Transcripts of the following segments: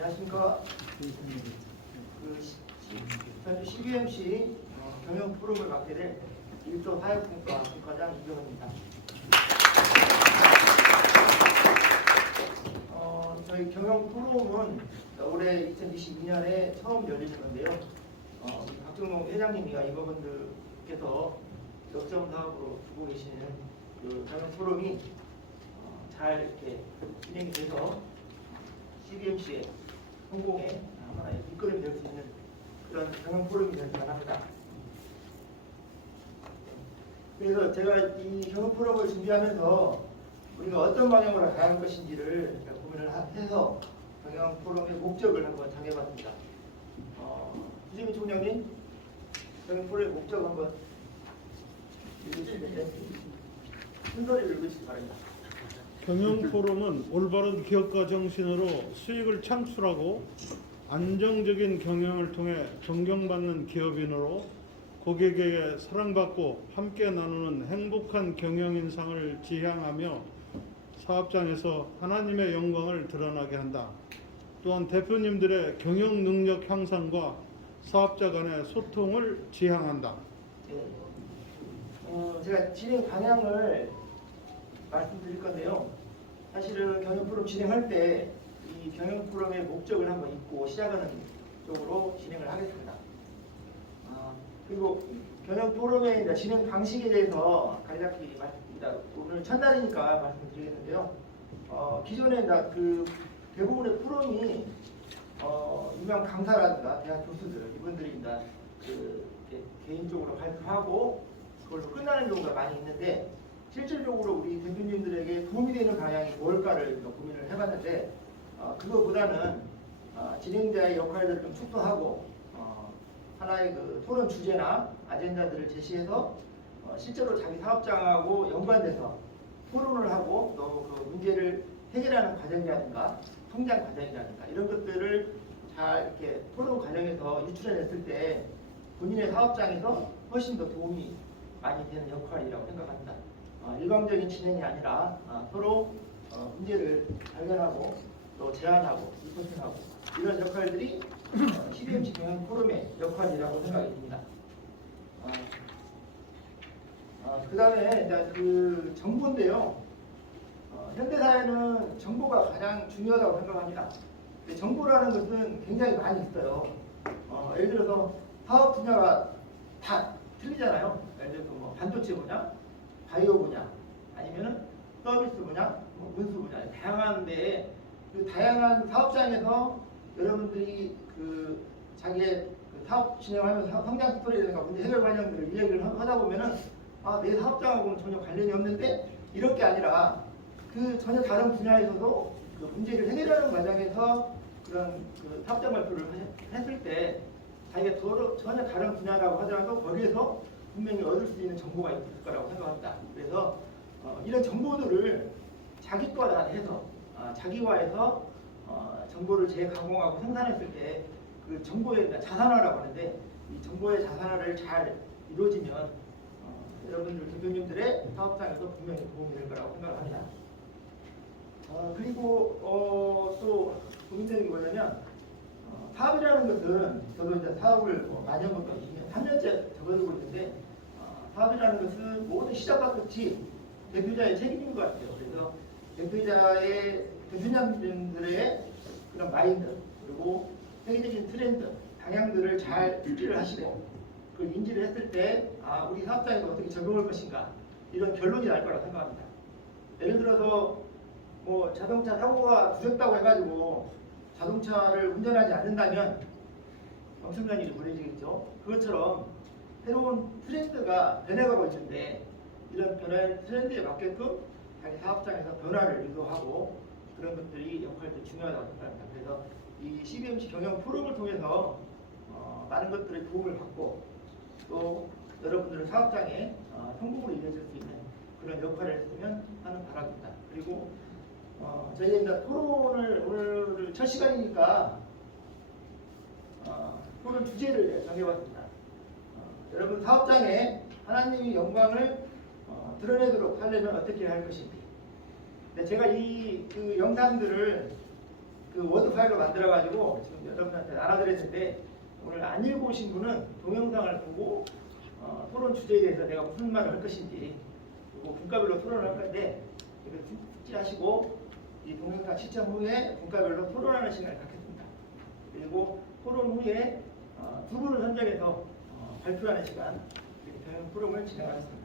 안녕하십니까. 전주 CBMC 경영 프로그램을 맡게 될 일도 사회공과 국과장 이경호입니다. 저희 경영 프로그램은 올해 2022년에 처음 열리는 건데요. 박정동 회장님이나 임원분들께서 역점 사업으로 두고 계시는 그 경영 프로그램이 잘 이렇게 진행이 돼서 CBMC의 성공에 하나의 밑거름이 될 수 있는 그런 경영 포럼이 되었으면 합니다. 그래서 제가 이 경영 포럼을 준비하면서 우리가 어떤 방향으로 가야 할 것인지를 고민을 해서 경영 포럼의 목적을 한번 정해봤습니다. 주재민 총장님, 경영 포럼의 목적 한번 읽으시면 순서를 읽으시기 바랍니다. 경영포럼은 올바른 기업가 정신으로 수익을 창출하고 안정적인 경영을 통해 존경받는 기업인으로 고객에게 사랑받고 함께 나누는 행복한 경영인상을 지향하며 사업장에서 하나님의 영광을 드러나게 한다. 또한 대표님들의 경영 능력 향상과 사업자 간의 소통을 지향한다. 제가 진행 방향을 말씀드릴 건데요. 사실은 경영 프로그램 진행할 때 이 경영 프로그램의 목적을 한번 읽고 시작하는 쪽으로 진행을 하겠습니다. 그리고 경영 프로그램의 진행 방식에 대해서 간략히 말씀드립니다. 오늘 첫날이니까 말씀드리겠는데요. 기존에 그 대부분의 프로그램이 유명 강사라든가 대학 교수들 이분들이 개인적으로 발표하고 그걸로 끝나는 경우가 많이 있는데, 실질적으로 우리 대표님들에게 도움이 되는 방향이 뭘까를 고민을 해봤는데, 그거보다는 진행자의 역할을 좀 축소하고 하나의 그 토론 주제나 아젠다들을 제시해서 실제로 자기 사업장하고 연관돼서 토론을 하고 또 그 문제를 해결하는 과정이라든가 성장 과정이라든가 이런 것들을 잘 이렇게 토론 과정에서 유출해냈을 때 본인의 사업장에서 훨씬 더 도움이 많이 되는 역할이라고 생각합니다. 일방적인 진행이 아니라 서로 문제를 발견하고 또 제안하고 리포팅하고 이런 역할들이 CBMC 경영 포럼의 역할이라고 생각이 듭니다. 그 다음에 그 정보인데요. 현대사회는 정보가 가장 중요하다고 생각합니다. 정보라는 것은 굉장히 많이 있어요. 예를 들어서 사업 분야가 다 틀리잖아요. 예를 들어서 뭐 반도체 분야, 바이오 분야, 아니면은 서비스 분야, 운수 분야, 다양한데 그 다양한 사업장에서 여러분들이 그 자기의 그 사업 진행하면서 성장 스토리라든가 문제 해결 방향들을 이야기를 하다 보면은 내 사업장하고는 전혀 관련이 없는데, 이럴 게 아니라 그 전혀 다른 분야에서도 그 문제를 해결하는 과정에서 그런 그 사업장 발표를 했을 때 자기가 전혀 다른 분야라고 하더라도 거기에서 분명히 얻을 수 있는 정보가 있을 거라고 생각합니다. 그래서 이런 정보들을 자기 거라 해서 자기화해서 정보를 재가공하고 생산했을 때 그 정보의 자산화라고 하는데, 이 정보의 자산화를 잘 이루어지면 여러분들 대표님들의 사업장에서 분명히 도움이 될 거라고 생각합니다. 그리고 또 고민되는 게 뭐냐면, 사업이라는 것은 저도 이제 사업을 많이 한 것도 3년째 접어들고 있는데, 사업이라는 것은 모든 시작과 끝이 대표자의 책임인 것 같아요. 그래서 대표님들의 그런 마인드, 그리고 세계적인 트렌드, 방향들을 잘 인지를 하시고, 그 인지를 했을 때 우리 사업장에서 어떻게 적용할 것인가, 이런 결론이 날 거라고 생각합니다. 예를 들어서 뭐 자동차 사고가 두렵다고 해가지고 자동차를 운전하지 않는다면 엄청난 일이 벌어지겠죠. 그것처럼 새로운 트렌드가 변해가고 있는데, 이런 변화의 트렌드에 맞게끔 자기 사업장에서 변화를 유도하고 그런 것들이 역할도 중요하다고 생각합니다. 그래서 이 CBMC 경영 포럼을 통해서 많은 것들의 도움을 받고 또 여러분들의 사업장에 성공으로 이루어질 수 있는 그런 역할을 했으면 하는 바람입니다. 그리고 저희가 이제 토론을 오늘 첫 시간이니까 토론 주제를 정해봤습니다. 여러분 사업장에 하나님의 영광을 드러내도록 하려면 어떻게 할 것인지. 제가 그 영상들을 그 워드 파일로 만들어가지고 지금 여러분한테 나눠드렸는데 오늘 안 읽어오신 분은 동영상을 보고 토론 주제에 대해서 내가 무슨 말을 할 것인지 그리고 분과별로 토론을 할 건데 이거 숙지하시고 이 동영상 시청 후에 분과별로 토론하는 시간을 갖겠습니다. 그리고 토론 후에 두 분을 선정해서 발표하는 시간 이렇게 토론을 진행하겠습니다.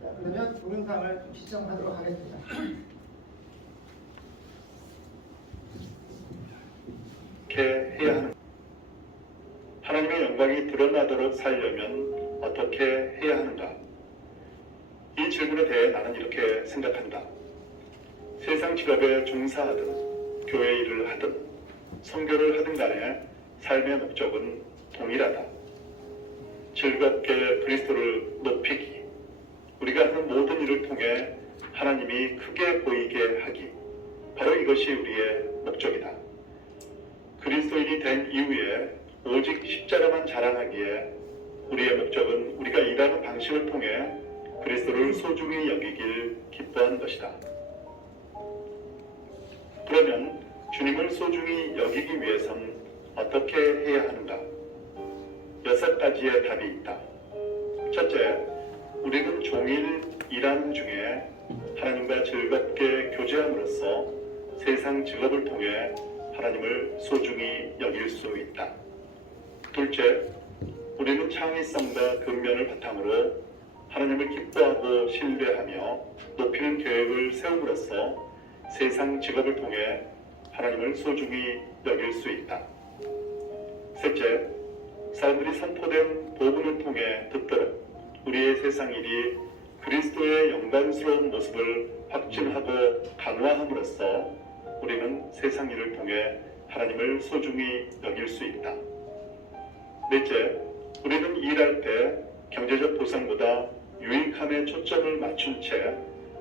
자, 그러면 동영상을 좀 시청하도록 하겠습니다. 어떻게 해야 하는가? 하나님의 영광이 드러나도록 살려면 어떻게 해야 하는가? 이 질문에 대해 나는 이렇게 생각한다. 세상 직업에 종사하든 교회 일을 하든 선교를 하든 간에 삶의 목적은 동일하다. 즐겁게 그리스도를 높이기, 우리가 하는 모든 일을 통해 하나님이 크게 보이게 하기, 바로 이것이 우리의 목적이다. 그리스도인이 된 이후에 오직 십자가만 자랑하기에 우리의 목적은 우리가 일하는 방식을 통해 그리스도를 소중히 여기길 기뻐하는 것이다. 그러면 주님을 소중히 여기기 위해선 어떻게 해야 하는가? 6가지의 답이 있다. 첫째, 우리는 종일 일하는 중에 하나님과 즐겁게 교제함으로써 세상 직업을 통해 하나님을 소중히 여길 수 있다. 둘째, 우리는 창의성과 근면을 바탕으로 하나님을 기뻐하고 신뢰하며 높이는 계획을 세움으로써 세상 직업을 통해 하나님을 소중히 여길 수 있다. 셋째, 사람들이 선포된 복음을 통해 듣도록 우리의 세상 일이 그리스도의 영광스러운 모습을 확증하고 강화함으로써 우리는 세상 일을 통해 하나님을 소중히 여길 수 있다. 넷째, 우리는 일할 때 경제적 보상보다 유익함에 초점을 맞춘 채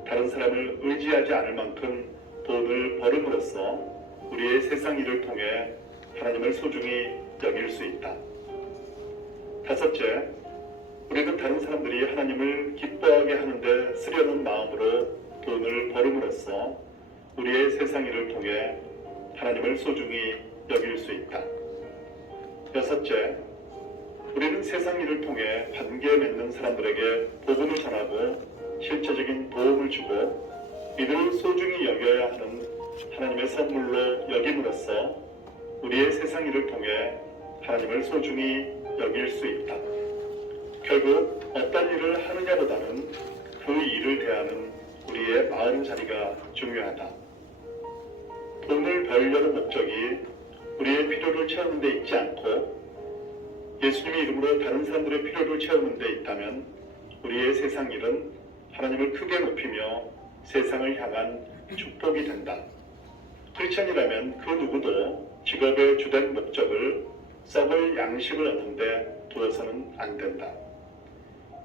다른 사람을 의지하지 않을 만큼 돈을 벌음으로써 우리의 세상 일을 통해 하나님을 소중히 여길 수 있다. 다섯째, 우리는 다른 사람들이 하나님을 기뻐하게 하는데 쓰려는 마음으로 돈을 벌음으로써 우리의 세상 일을 통해 하나님을 소중히 여길 수 있다. 여섯째, 우리는 세상 일을 통해 관계 맺는 사람들에게 복음을 전하고 실제적인 도움을 주고 이들을 소중히 여겨야 하는 하나님의 선물로 여김으로써 우리의 세상 일을 통해 하나님을 소중히 여길 수 있다. 결국 어떤 일을 하느냐보다는 그 일을 대하는 우리의 마음자리가 중요하다. 돈을 벌려는 목적이 우리의 필요를 채우는 데 있지 않고 예수님의 이름으로 다른 사람들의 필요를 채우는 데 있다면 우리의 세상 일은 하나님을 크게 높이며 세상을 향한 축복이 된다. 크리스찬이라면 그 누구도 직업의 주된 목적을 썩을 양식을 얻는 데 두어서는 안 된다.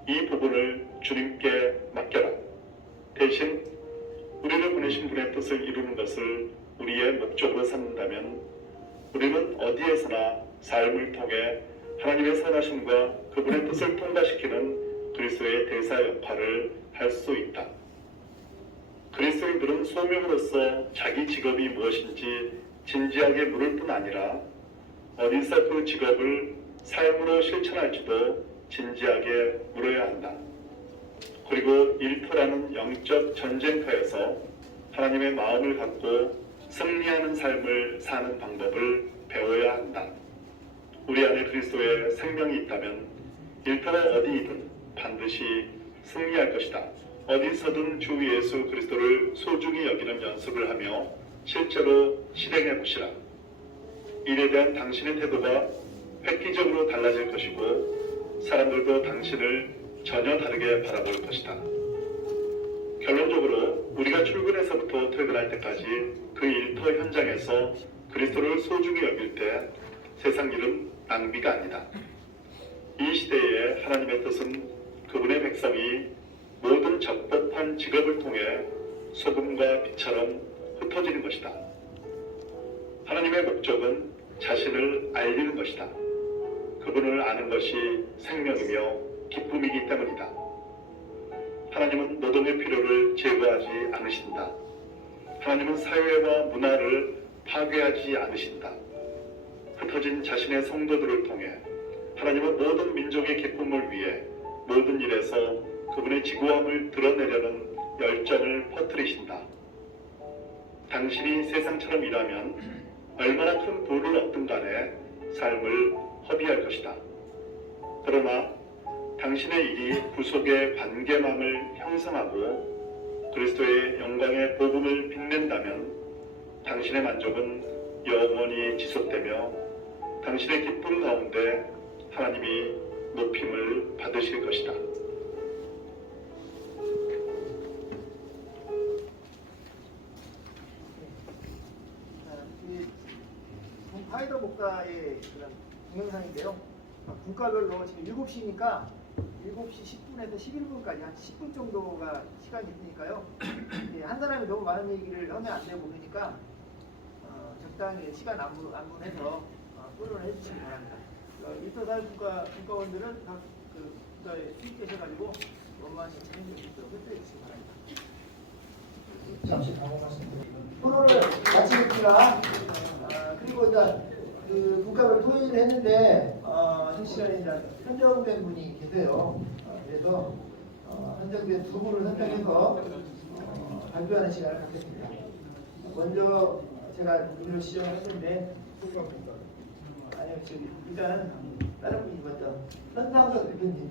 이 부분을 주님께 맡겨라. 대신 우리를 보내신 분의 뜻을 이루는 것을 우리의 목적으로 삼는다면 우리는 어디에서나 삶을 통해 하나님의 선하심과 그분의 뜻을 통과시키는 그리스도의 대사 역할을 할 수 있다. 그리스도인들은 소명으로서 자기 직업이 무엇인지 진지하게 물을 뿐 아니라 어디서 그 직업을 삶으로 실천할지도 진지하게 물어야 한다. 그리고 일터라는 영적 전쟁터에서 하나님의 마음을 갖고 승리하는 삶을 사는 방법을 배워야 한다. 우리 안에 그리스도의 생명이 있다면 일터가 어디이든 반드시 승리할 것이다. 어디서든 주 예수 그리스도를 소중히 여기는 연습을 하며 실제로 실행해 보시라. 일에 대한 당신의 태도가 획기적으로 달라질 것이고 사람들도 당신을 전혀 다르게 바라볼 것이다. 결론적으로 우리가 출근해서부터 퇴근할 때까지 그 일터 현장에서 그리스도를 소중히 여길 때 세상 일은 낭비가 아니다. 이 시대에 하나님의 뜻은 그분의 백성이 모든 적법한 직업을 통해 소금과 빛처럼 흩어지는 것이다. 하나님의 목적은 자신을 알리는 것이다. 그분을 아는 것이 생명이며 기쁨이기 때문이다. 하나님은 노동의 필요를 제거하지 않으신다. 하나님은 사회와 문화를 파괴하지 않으신다. 흩어진 자신의 성도들을 통해 하나님은 모든 민족의 기쁨을 위해 모든 일에서 그분의 지구함을 드러내려는 열정을 퍼뜨리신다. 당신이 세상처럼 일하면 얼마나 큰 부를 얻든 간에 삶을 허비할 것이다. 그러나 당신의 일이 구속의 관계망을 형성하고 그리스도의 영광의 복음을 빛낸다면 당신의 만족은 영원히 지속되며 당신의 기쁨 가운데 하나님이 높임을 받으실 것이다. 파이더 목사의 그런 동영상인데요. 국가별로 지금 7시니까 7시 10분에서 11분까지 한 10분 정도가 시간이 있으니까요. 한 사람이 너무 많은 얘기를 하면 안 되고 그러니까 적당히 시간 안분해서 토론을 해주시기 바랍니다. 일터사회 국가원들은 각 그 국가에 투입되셔가지고 원만히 진행될 수 있도록 협조해 주시기 바랍니다. 잠시 방어 말씀드리면 토론을 마치겠습니다. 그리고 일단 그 국가별 토의를 했는데 실시간에 일단 선정된 분이 계세요. 그래서 선정된 두 분을 선정해서 발표하는 시간을 갖겠습니다. 먼저 제가 오늘 시정을 했는데 아니요 지금 일단 다른 분이 먼저 선상석 대표님.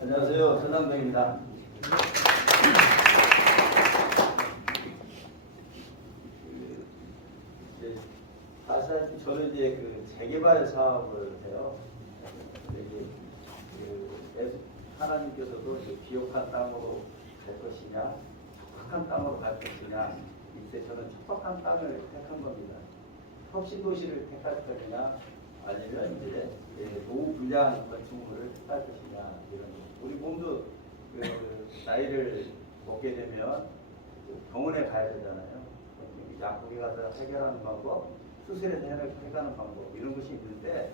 안녕하세요. 전상동입니다. 사실 저는 이제 그 재개발 사업을 해요. 하나님께서도 비옥한 땅으로 갈 것이냐, 척박한 땅으로 갈 것이냐, 이때 저는 척박한 땅을 택한 겁니다. 혁신도시를 택할 것이냐, 아니면 이제 노후 불량 건축물을 택할 것이냐, 이런 거. 우리 몸도 그 나이를 먹게 되면 병원에 가야 되잖아요. 약국에 가서 해결하는 방법, 수술에서 해결하는 방법, 이런 것이 있는데,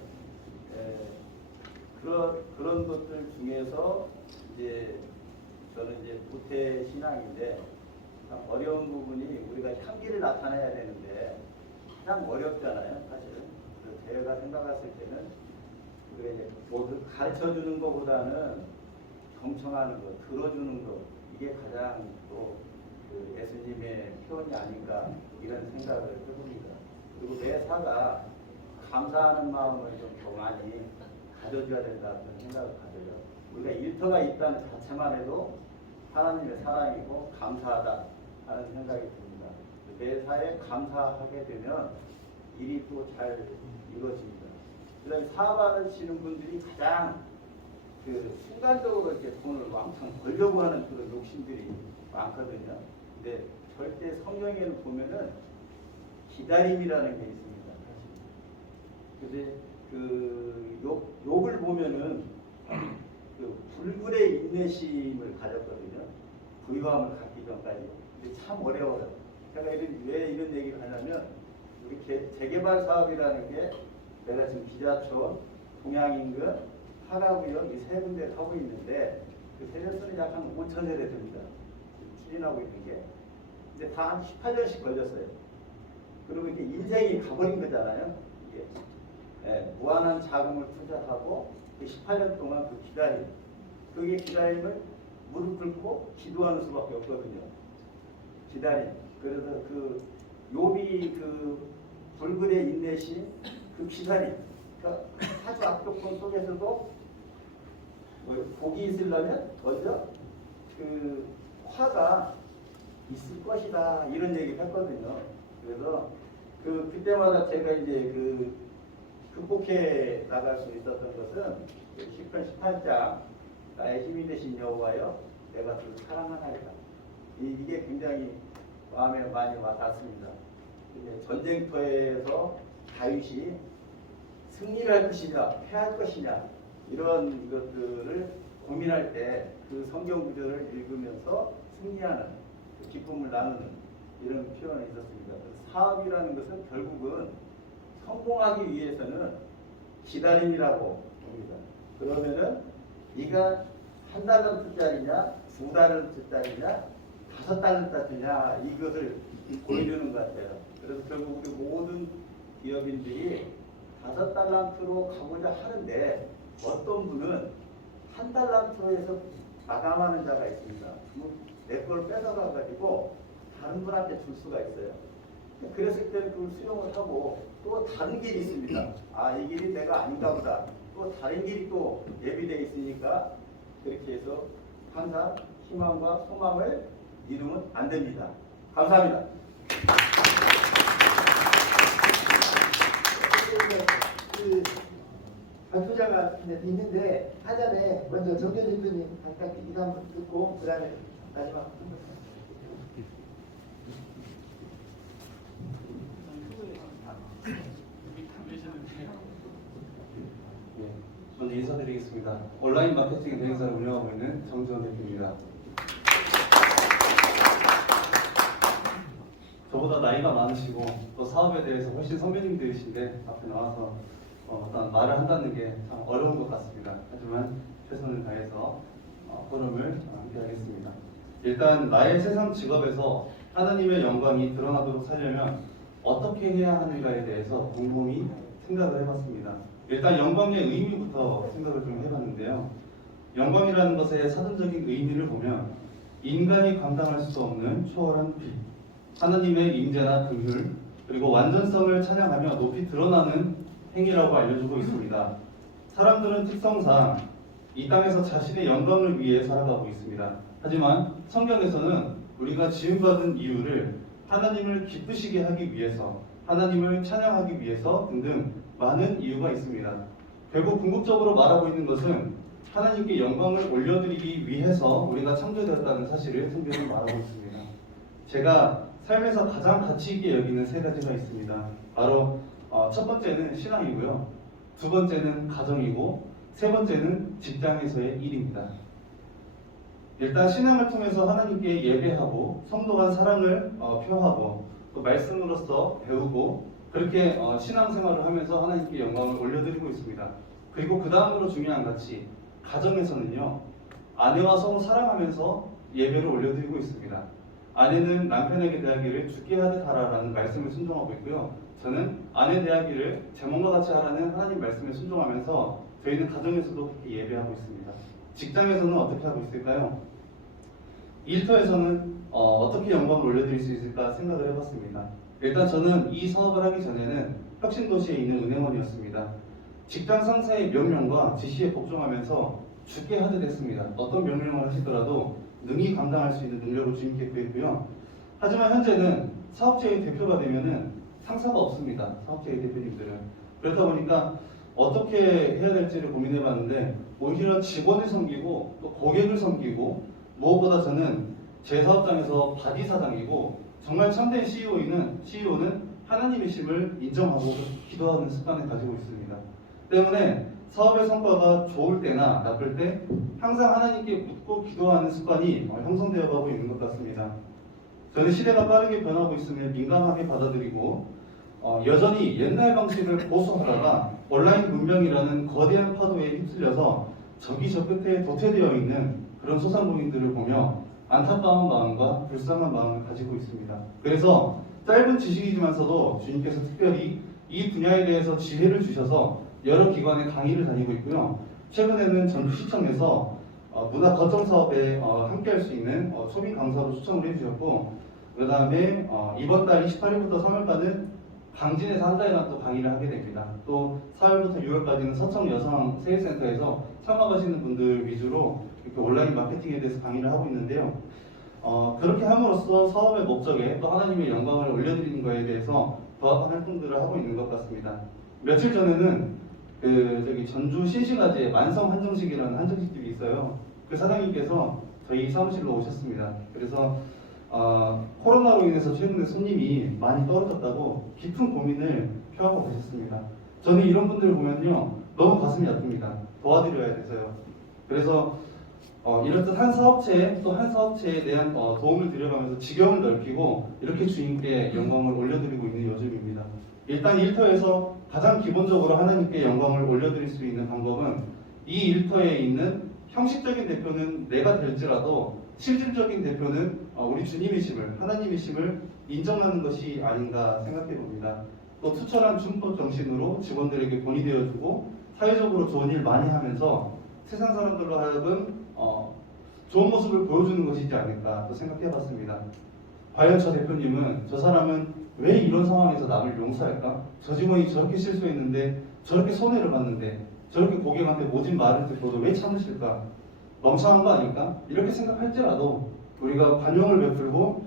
그런 것들 중에서 이제 저는 이제 모태 신앙인데 참 어려운 부분이 우리가 향기를 나타내야 되는데 참 어렵잖아요, 사실은. 그래서 제가 생각했을 때는 우리가 이제 가르쳐 주는 것보다는 경청하는 것, 들어주는 것, 이게 가장 또 그 예수님의 표현이 아닌가 이런 생각을 해봅니다. 그리고 매사가 감사하는 마음을 좀 더 많이 가져줘야 된다는 생각을 가져요. 우리가 일터가 있다는 자체만 해도 하나님의 사랑이고 감사하다 하는 생각이 듭니다. 매사에 감사하게 되면 일이 또 잘 이루어집니다. 그래서 사업하시는 분들이 가장 그 순간적으로 이렇게 돈을 왕창 벌려고 하는 그런 욕심들이 많거든요. 근데 절대 성경에는 보면은 기다림이라는 게 있습니다. 사실. 근데 그 욥을 보면은 그 불굴의 인내심을 가졌거든요. 부유함을 갖기 전까지. 근데 참 어려워요. 제가 왜 이런 얘기를 하냐면 우리 재개발 사업이라는 게 내가 지금 기자촌, 동양인근, 하가구역 이 세 군데 하고 있는데 그 세대수는 약 한 5천 세대 됩니다. 추진하고 있는 게. 근데 다 한 18년씩 걸렸어요. 그리고 이게 인생이 가버린 거잖아요. 이게. 무한한 자금을 투자하고 18년 동안 그 기다림, 그게 기다림을 무릎 꿇고 기도하는 수밖에 없거든요. 기다림. 그래서 그 욥이 그 불굴의 인내심, 그 기다림, 그러니까 아주 악조건 속에서도 뭐 복이 있으려면 먼저 그 화가 있을 것이다 이런 얘기를 했거든요. 그래서 그때마다 제가 이제 그 극복해 나갈 수 있었던 것은 10편 18장 나의 힘이 되신 여호와여 내가 그를 사랑하나이다. 이게 굉장히 마음에 많이 와닿습니다. 전쟁터에서 다윗이 승리를 할 것이냐 패할 것이냐 이런 것들을 고민할 때 그 성경 구절을 읽으면서 승리하는 그 기쁨을 나누는 이런 표현이 있었습니다. 사업이라는 것은 결국은 성공하기 위해서는 기다림이라고 봅니다. 그러면은 네가 1달러짜리냐 2달러짜리냐 5달러짜리냐 이것을 보여주는 것 같아요. 그래서 결국 우리 모든 기업인들이 5달란트로 가고자 하는데 어떤 분은 1달란트로 해서 마감하는 자가 있습니다. 내 걸 뺏어가 가지고 다른 분한테 줄 수가 있어요. 그랬을 때는 그걸 수용을 하고 또 다른 길이 있습니다. 아, 이 길이 내가 아닌가 보다. 또 다른 길이 또 예비되어 있으니까 그렇게 해서 항상 희망과 소망을 잃으면 안 됩니다. 감사합니다. 그 발표자가 있는데 하전에 먼저 정전 대표님 잠깐 인사 한번 듣고 그다음에 마지막 예, 먼저 인사드리겠습니다. 온라인 마케팅 대행사를 운영하고 있는 정지원 대표입니다. 저보다 나이가 많으시고 또 사업에 대해서 훨씬 선배님들이신데 앞에 나와서 어떤 말을 한다는 게 참 어려운 것 같습니다. 하지만 최선을 다해서 포럼을 함께 하겠습니다. 일단 나의 세상 직업에서 하나님의 영광이 드러나도록 살려면 어떻게 해야 하는가에 대해서 곰곰이 생각을 해봤습니다. 일단 영광의 의미부터 생각을 좀 해봤는데요. 영광이라는 것의 사전적인 의미를 보면 인간이 감당할 수 없는 초월한 빛, 하나님의 임재나 긍휼, 그리고 완전성을 찬양하며 높이 드러나는 행위라고 알려주고 있습니다. 사람들은 특성상 이 땅에서 자신의 영광을 위해 살아가고 있습니다. 하지만 성경에서는 우리가 지음받은 이유를 하나님을 기쁘시게 하기 위해서, 하나님을 찬양하기 위해서 등등 많은 이유가 있습니다. 결국 궁극적으로 말하고 있는 것은 하나님께 영광을 올려드리기 위해서 우리가 창조되었다는 사실을 성경은 말하고 있습니다. 제가 삶에서 가장 가치 있게 여기는 3가지가 있습니다. 바로 첫 번째는 신앙이고요. 두 번째는 가정이고 세 번째는 직장에서의 일입니다. 일단 신앙을 통해서 하나님께 예배하고 성도 간 사랑을 표하고 또 말씀으로써 배우고 그렇게 신앙생활을 하면서 하나님께 영광을 올려드리고 있습니다. 그리고 그 다음으로 중요한 가치, 가정에서는요. 아내와 서로 사랑하면서 예배를 올려드리고 있습니다. 아내는 남편에게 대하기를 주께 하듯 하라라는 말씀을 순종하고 있고요. 저는 아내 대하기를 제 몸과 같이 하라는 하나님 말씀에 순종하면서 저희는 가정에서도 그렇게 예배하고 있습니다. 직장에서는 어떻게 하고 있을까요? 일터에서는 어떻게 영광을 올려드릴 수 있을까 생각을 해봤습니다. 일단 저는 이 사업을 하기 전에는 혁신도시에 있는 은행원이었습니다. 직장 상사의 명령과 지시에 복종하면서 주께 하듯 했습니다. 어떤 명령을 하시더라도 능히 감당할 수 있는 능력을 주님께 구했고요. 하지만 현재는 사업체의 대표가 되면은 상사가 없습니다. 사업체의 대표님들은. 그렇다 보니까 어떻게 해야 될지를 고민해봤는데 오히려 직원을 섬기고 또 고객을 섬기고 무엇보다 저는 제 사업장에서 바디 사장이고 정말 참된 CEO는 하나님이심을 인정하고 기도하는 습관을 가지고 있습니다. 때문에 사업의 성과가 좋을 때나 나쁠 때 항상 하나님께 묻고 기도하는 습관이 형성되어 가고 있는 것 같습니다. 저는 시대가 빠르게 변하고 있음을 민감하게 받아들이고 여전히 옛날 방식을 고수하다가 온라인 문명이라는 거대한 파도에 휩쓸려서 저기 저 끝에 도태되어 있는 그런 소상공인들을 보며 안타까운 마음과 불쌍한 마음을 가지고 있습니다. 그래서 짧은 지식이지만서도 주님께서 특별히 이 분야에 대해서 지혜를 주셔서 여러 기관의 강의를 다니고 있고요. 최근에는 전주시청에서 문화 거점 사업에 함께할 수 있는 초빙 강사로 추천을 해주셨고, 그 다음에 이번 달 28일부터 3월까지는 강진에서 한 달간 또 강의를 하게 됩니다. 또 4월부터 6월까지는 서청 여성 세일센터에서 참가하시는 분들 위주로 이렇게 온라인 마케팅에 대해서 강의를 하고 있는데요. 그렇게 함으로써 사업의 목적에 또 하나님의 영광을 올려드리는 것에 대해서 부합한 활동들을 하고 있는 것 같습니다. 며칠 전에는 전주 신시가지에 만성 한정식이라는 한정식집이 있어요. 그 사장님께서 저희 사무실로 오셨습니다. 그래서 코로나로 인해서 최근에 손님이 많이 떨어졌다고 깊은 고민을 표하고 계셨습니다. 저는 이런 분들을 보면요 너무 가슴이 아픕니다. 도와드려야 돼서요. 그래서 이렇듯 한 사업체에 또 한 사업체에 대한 도움을 드려가면서 지경을 넓히고 이렇게 주님께 영광을 올려드리고 있는 요즘입니다. 일단 일터에서 가장 기본적으로 하나님께 영광을 올려드릴 수 있는 방법은 이 일터에 있는 형식적인 대표는 내가 될지라도 실질적인 대표는 우리 주님이심을, 하나님이심을 인정하는 것이 아닌가 생각해 봅니다. 또 투철한 준법 정신으로 직원들에게 돈이 되어주고 사회적으로 좋은 일 많이 하면서 세상 사람들로 하여금 좋은 모습을 보여주는 것이지 않을까 또 생각해 봤습니다. 과연 저 대표님은, 저 사람은 왜 이런 상황에서 남을 용서할까? 저 직원이 저렇게 실수했는데, 저렇게 손해를 봤는데, 저렇게 고객한테 모진 말을 듣고도 왜 참으실까? 멍청한 거 아닐까? 이렇게 생각할지라도 우리가 관용을 베풀고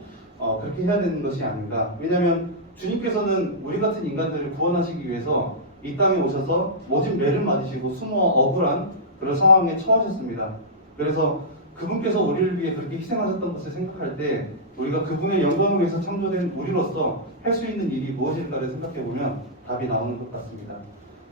그렇게 해야 되는 것이 아닌가. 왜냐하면 주님께서는 우리 같은 인간들을 구원하시기 위해서 이 땅에 오셔서 모진 매를 맞으시고 숨어 억울한 그런 상황에 처하셨습니다. 그래서 그분께서 우리를 위해 그렇게 희생하셨던 것을 생각할 때 우리가 그분의 영광을 위해서 창조된 우리로서 할 수 있는 일이 무엇일까를 생각해 보면 답이 나오는 것 같습니다.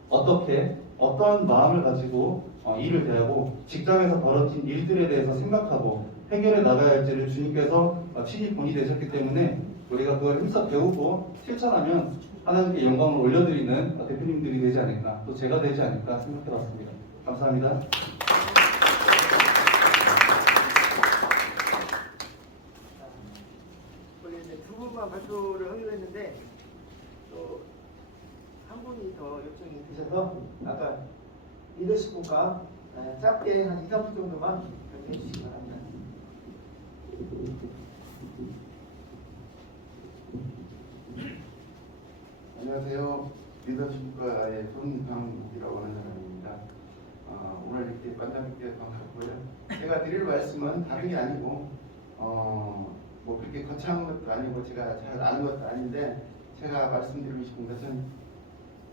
어떻게 어떠한 마음을 가지고 일을 대하고 직장에서 벌어진 일들에 대해서 생각하고 해결해 나가야 할지를 주님께서 친히 본이 되셨기 때문에 우리가 그걸 힘써 배우고 실천하면 하나님께 영광을 올려드리는 대표님들이 되지 않을까, 또 제가 되지 않을까 생각해 봤습니다. 감사합니다. 원래 이제 두 분만 발표를 하기로 했는데 또 한 분이 더 요청이 되셔서 아까 리더십분과 짧게 한 2, 3분 정도만 발표해 주시기 바랍니다. 안녕하세요. 리더십과의 손강욱이라고 하는 사람입니다. 오늘 이렇게 만나뵙게 반갑고요. 제가 드릴 말씀은 다른 게 아니고 뭐 그렇게 거창한 것도 아니고 제가 잘 아는 것도 아닌데, 제가 말씀드리고 싶은 것은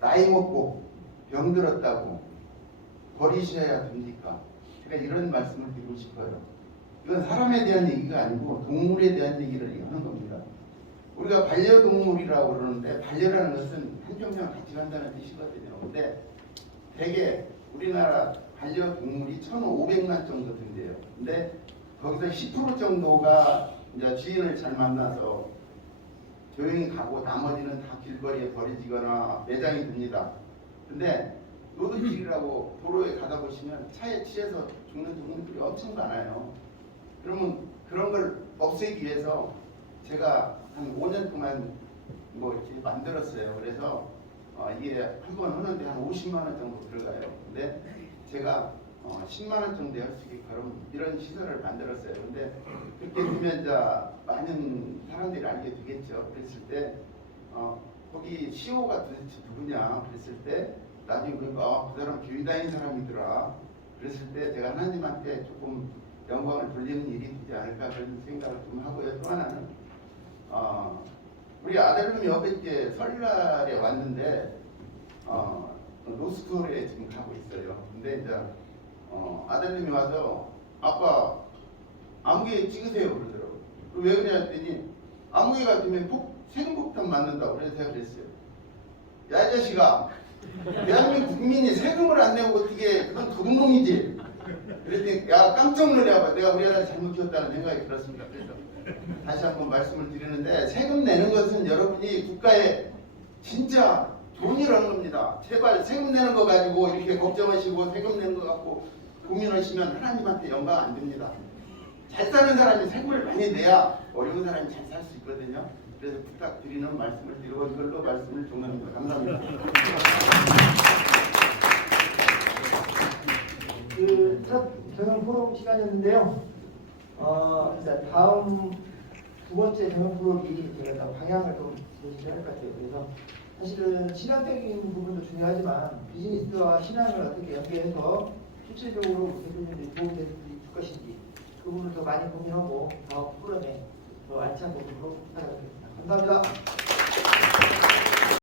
나이 먹고 병들었다고 버리셔야 됩니까? 제가 이런 말씀을 드리고 싶어요. 이건 사람에 대한 얘기가 아니고 동물에 대한 얘기를 하는 겁니다. 우리가 반려동물이라고 그러는데, 반려라는 것은 한평생 같이 간다는 뜻이거든요. 근데 대개 우리나라 반려동물이 1,500만 정도 된대요. 근데 거기서 10% 정도가 이제 주인을 잘 만나서 조용히 가고 나머지는 다 길거리에 버려지거나 매장이 됩니다. 근데 노드길이라고 도로에 가다 보시면 차에 치여서 죽는 동물들이 엄청 많아요. 그러면 그런 걸 없애기 위해서 제가 한 5년 동안 뭐 이렇게 만들었어요. 그래서 이게 한 번 하는데 한 50만 원 정도 들어가요. 근데 제가 10만 원 정도 할 수 있게끔 이런 시설을 만들었어요. 근데 그렇게 되면 이제 많은 사람들이 알게 되겠죠. 그랬을 때 거기 CEO가 도대체 누구냐 그랬을 때 나중에 보니까 그 사람 교회 다니는 사람이더라. 그랬을 때 제가 하나님한테 조금 영광을 돌리는 일이 되지 않을까 그런 생각을 좀 하고요. 또 하나는 우리 아들놈이 어저께 설날에 왔는데 로스쿨에 지금 가고 있어요. 근데 이제 아들님이 와서 아빠 아무개 찍으세요 그러더라고요. 왜 그래 했더니 아무개가 되면 세금폭탄 맞는다고. 그래서 제가 그랬어요. 야 이 자식아, 대한민국 국민이 세금을 안 내고 어떻게, 그건 도둑놈이지. 그랬더니 야 깜짝 놀래봐. 내가 우리 아들 잘못 키웠다는 생각이 들었습니다. 그래서 다시 한번 말씀을 드리는데, 세금 내는 것은 여러분이 국가에 진짜 좋은 일 하는 겁니다. 제발 세금 내는 거 가지고 이렇게 걱정하시고 세금 내는 거 갖고 고민하시면 하나님한테 영광 안 됩니다. 잘 사는 사람이 세금을 많이 내야 어려운 사람이 잘 살 수 있거든요. 그래서 부탁드리는 말씀을 드리고 이걸로 말씀을 종료합니다. 감사합니다. 그 첫 경영 포럼 시간이었는데요. 이제 다음 두 번째 경영 포럼이 제가 방향을 좀 제시해야 할 것 같아요. 그래서 사실은 신앙적인 부분도 중요하지만 비즈니스와 신앙을 어떻게 연계해서 실질적으로 대표님들이 도움될 수 있을 것인지 그 부분을 더 많이 고민하고 다음 프로그램에 더 알찬 모습으로 부탁드립니다. 감사합니다.